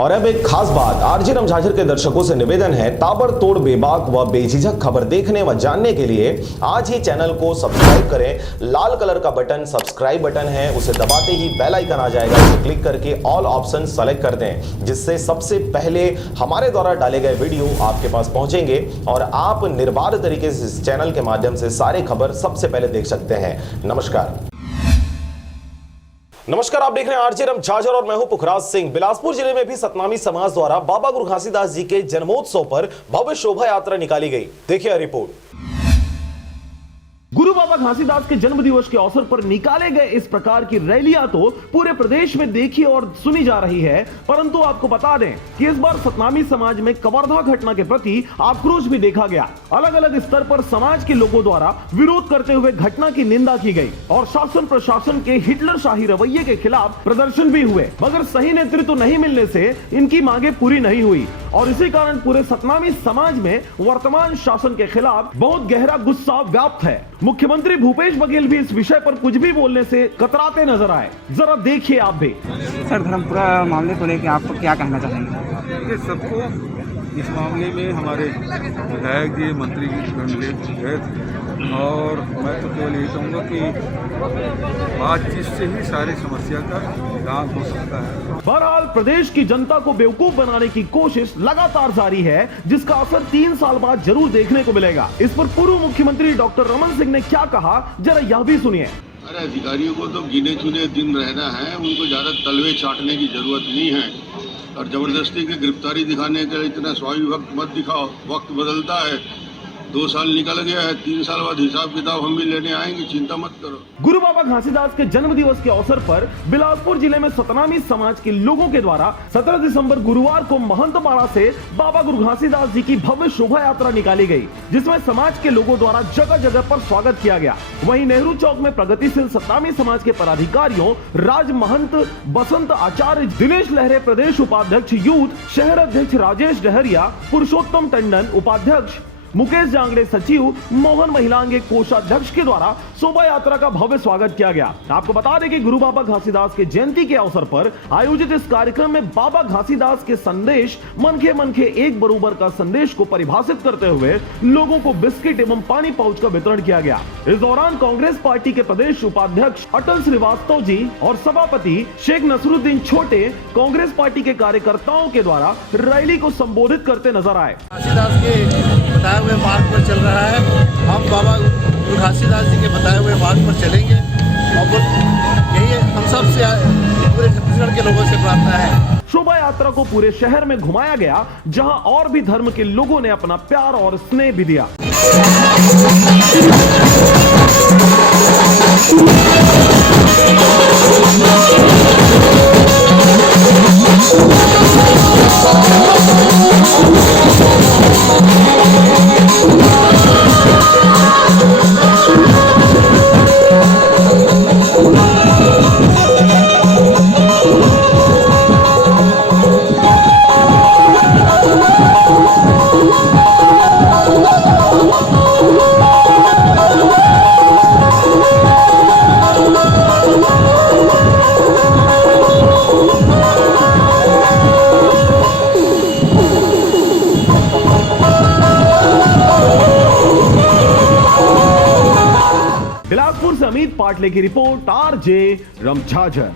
और अब एक खास बात, आरजे रमझाझर के दर्शकों से निवेदन है, ताबड़तोड़ बेबाक व बेझिझक खबर देखने व जानने के लिए आज ही चैनल को सब्सक्राइब करें। लाल कलर का बटन सब्सक्राइब बटन है, उसे दबाते ही बेल आइकन आ जाएगा, उसे क्लिक करके ऑल ऑप्शन सेलेक्ट कर दें, जिससे सबसे पहले हमारे द्वारा डाले गए वीडियो आपके पास पहुंचेंगे और आप निर्बाध तरीके से इस चैनल के माध्यम से सारे खबर सबसे पहले देख सकते हैं। नमस्कार, आप देख रहे हैं आरजे रमझाझर और मैं हूं पुखराज सिंह। बिलासपुर जिले में भी सतनामी समाज द्वारा बाबा गुरु घासीदास जी के जन्मोत्सव पर भव्य शोभा यात्रा निकाली गई। देखिए रिपोर्ट। गुरु बाबा घासीदास के जन्म दिवस के अवसर पर निकाले गए इस प्रकार की रैलियां तो पूरे प्रदेश में देखी और सुनी जा रही है, परंतु आपको बता दें कि इस बार सतनामी समाज में कवर्धा घटना के प्रति आक्रोश भी देखा गया। अलग अलग स्तर पर समाज के लोगों द्वारा विरोध करते हुए घटना की निंदा की गई और शासन प्रशासन के हिटलर शाही रवैये के खिलाफ प्रदर्शन भी हुए, मगर सही नेतृत्व नहीं मिलने से इनकी मांगे पूरी नहीं हुई और इसी कारण पूरे सतनामी समाज में वर्तमान शासन के खिलाफ बहुत गहरा गुस्सा व्याप्त है। मुख्यमंत्री भूपेश बघेल भी इस विषय पर कुछ भी बोलने से कतराते नजर आए। जरा देखिए आप भी। सर, धर्मपुरा मामले को लेकर आप क्या कहना चाहेंगे? सबको इस मामले में हमारे विधायक जी मंत्री गए थे और मैं तो केवल यही कहूँगा कि बातचीत से ही सारी समस्या का निदान हो सकता है। बहरहाल प्रदेश की जनता को बेवकूफ बनाने की कोशिश लगातार जारी है, जिसका असर 3 साल बाद जरूर देखने को मिलेगा। इस पर पूर्व मुख्यमंत्री डॉक्टर रमन सिंह ने क्या कहा, जरा यह भी सुनिए। अरे अधिकारियों को तो गिने चुने दिन रहना है, उनको ज्यादा तलवे चाटने की जरूरत नहीं है और जबरदस्ती की गिरफ्तारी दिखाने के लिए इतना स्वाभाविक वक्त मत दिखाओ। वक्त बदलता है, 2 साल निकल गया है, 3 साल बाद हिसाब किताब हम भी लेने आएंगे, चिंता मत करो। गुरु बाबा घासीदास के जन्म दिवस के अवसर पर बिलासपुर जिले में सतनामी समाज के लोगों के द्वारा 17 दिसंबर गुरुवार को महंतपाड़ा से बाबा गुरु घासीदास जी की भव्य शोभा यात्रा निकाली गई, जिसमें समाज के लोगों द्वारा जगह जगह पर स्वागत किया गया। वहीं नेहरू चौक में प्रगतिशील सतनामी समाज के पदाधिकारियों राज महंत, बसंत आचार्य, दिनेश लहरे प्रदेश उपाध्यक्ष यूथ, शहर अध्यक्ष राजेश डहरिया, पुरुषोत्तम टंडन उपाध्यक्ष, मुकेश जांगड़े सचिव, मोहन महिलांगे कोषाध्यक्ष के द्वारा शोभा यात्रा का भव्य स्वागत किया गया। आपको बता दें कि गुरु बाबा घासीदास के जयंती के अवसर पर आयोजित इस कार्यक्रम में बाबा घासीदास के संदेश मन के एक बरोबर का संदेश को परिभाषित करते हुए लोगों को बिस्किट एवं पानी पाउच का वितरण किया गया। इस दौरान कांग्रेस पार्टी के प्रदेश उपाध्यक्ष अटल श्रीवास्तव जी और सभापति शेख नसरुद्दीन छोटे कांग्रेस पार्टी के कार्यकर्ताओं के द्वारा रैली को संबोधित करते नजर आए। घासीदास के बताए हुए मार्ग पर चल रहा है, हम बाबा गुरु घासीदास जी के बताए हुए मार्ग पर चलेंगे और यही हम सब से पूरे छत्तीसगढ़ के लोगों से प्रार्थना है। शोभा यात्रा को पूरे शहर में घुमाया गया, जहां और भी धर्म के लोगों ने अपना प्यार और स्नेह भी दिया। बिलासपुर से अमित पाटले की रिपोर्ट, आरजे रमझाझर।